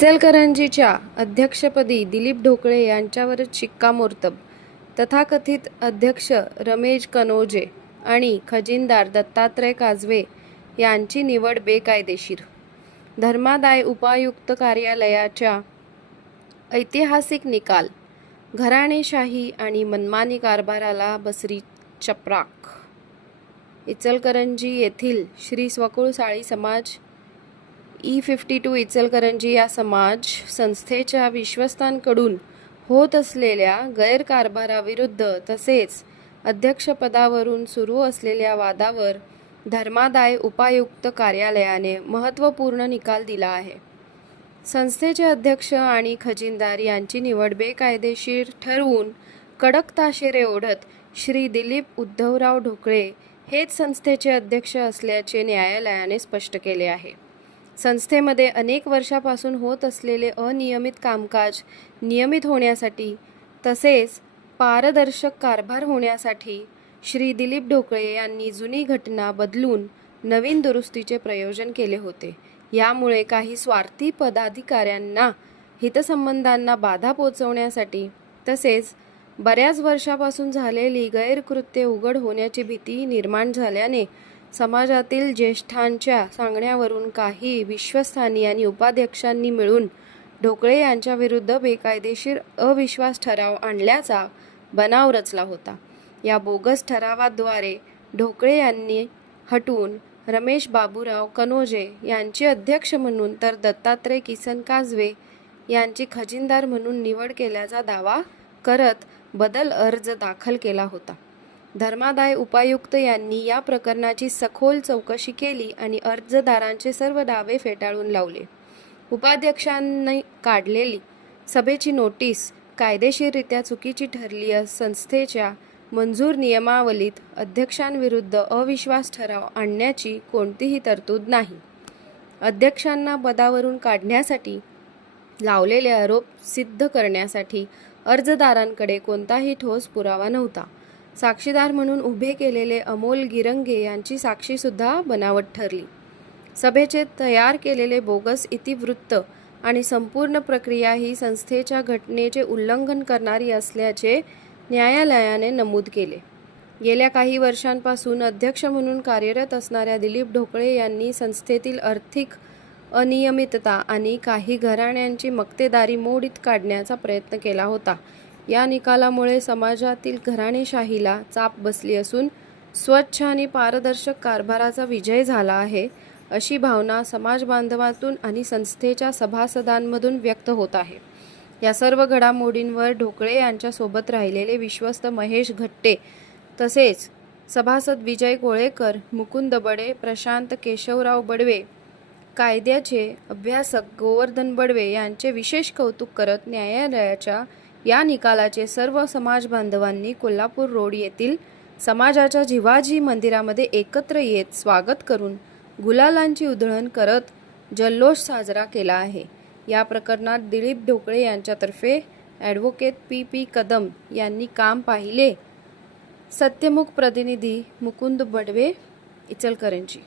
इचलकरंजीच्या अध्यक्षपदी दिलीप ढोकळे यांच्यावरच शिक्कामोर्तब. तथाकथित अध्यक्ष रमेश कनोजे आणि खजिनदार दत्तात्रय काजवे यांची निवड बेकायदेशीर. धर्मादाय उपायुक्त कार्यालयाच्या ऐतिहासिक निकाल. घराणेशाही आणि मनमानी कारभाराला बसरी चपराक. इचलकरंजी येथील श्री स्वकुळ साळी समाज E52 इचलकरंजी या समाज संस्थेच्या विश्वस्तांकडून होत असलेल्या गैरकारभाराविरुद्ध तसेच अध्यक्षपदावरून सुरू असलेल्या वादावर धर्मादाय उपायुक्त कार्यालयाने महत्त्वपूर्ण निकाल दिला आहे. संस्थेचे अध्यक्ष आणि खजिनदार यांची निवड बेकायदेशीर ठरवून कडक ताशेरे ओढत श्री दिलीप उद्धवराव ढोकळे हेच संस्थेचे अध्यक्ष असल्याचे न्यायालयाने स्पष्ट केले आहे. संस्थेमध्ये अनेक वर्षापासून होत असलेले अनियमित कामकाज नियमित होण्यासाठी तसेच पारदर्शक कारभार होण्यासाठी श्री दिलीप ढोकळे यांनी जुनी घटना बदलून नवीन दुरुस्तीचे प्रयोजन केले होते. यामुळे काही स्वार्थी पदाधिकाऱ्यांना हितसंबंधांना बाधा पोचवण्यासाठी तसेच बऱ्याच वर्षापासून झालेली गैरकृत्ये उघड होण्याची भीती निर्माण झाल्याने समाजातील ज्येष्ठांच्या सांगण्यावरून काही विश्वस्थांनी आणि उपाध्यक्षांनी मिळून ढोकळे यांच्याविरुद्ध बेकायदेशीर अविश्वास ठराव आणल्याचा बनाव रचला होता. या बोगस ठरावाद्वारे ढोकळे यांनी हटवून रमेश बाबूराव कनोजे यांची अध्यक्ष म्हणून तर दत्तात्रय किसन काजवे यांची खजिनदार म्हणून निवड केल्याचा दावा करत बदल अर्ज दाखल केला होता. धर्मादाय उपायुक्त यांनी या प्रकरणाची सखोल चौकशी केली आणि अर्जदारांचे सर्व दावे फेटाळून लावले. उपाध्यक्षांनी काढलेली सभेची नोटीस कायदेशीररित्या चुकीची ठरली. संस्थेच्या मंजूर नियमावलीत अध्यक्षांविरुद्ध अविश्वास ठराव आणण्याची कोणतीही तरतूद नाही. अध्यक्षांना पदावरून काढण्यासाठी लावलेले आरोप सिद्ध करण्यासाठी अर्जदारांकडे कोणताही ठोस पुरावा नव्हता. साक्षीदार म्हणून उभे केलेले अमोल गिरंगे यांची साक्षीसुद्धा बनावट ठरली. सभेचे तयार केलेले बोगस इतिवृत्त आणि संपूर्ण प्रक्रिया ही संस्थेच्या घटनेचे उल्लंघन करणारी असल्याचे न्यायालयाने नमूद केले. गेल्या काही वर्षांपासून अध्यक्ष म्हणून कार्यरत असणाऱ्या दिलीप ढोकळे यांनी संस्थेतील आर्थिक अनियमितता आणि काही घराण्यांची मक्तेदारी मोडीत काढण्याचा प्रयत्न केला होता. या निकालामुळे समाजातील घराणेशाहीला चाप बसली असून स्वच्छ आणि पारदर्शक कारभाराचा विजय झाला आहे, अशी भावना समाज बांधवांतून आणि संस्थेच्या सभासदांमधून व्यक्त होत आहे. या सर्व घडामोडींवर ढोकळे यांच्यासोबत राहिलेले विश्वस्त महेश घट्टे तसेच सभासद विजय कोळेकर, मुकुंद बडे, प्रशांत केशवराव बडवे, कायद्याचे अभ्यासक गोवर्धन बडवे यांचे विशेष कौतुक करत न्यायालयाच्या या निकालाचे सर्व समाज बांधवांनी कोल्हापूर रोड येथील समाजाच्या जिवाजी मंदिरामध्ये एकत्र येत स्वागत करून गुलालांची उधळण करत जल्लोष साजरा केला आहे. या प्रकरणात दिलीप ढोकळे यांच्यातर्फे ॲडव्होकेट P. कदम यांनी काम पाहिले. सत्यमुख प्रतिनिधी मुकुंद बडवे, इचलकरंजी.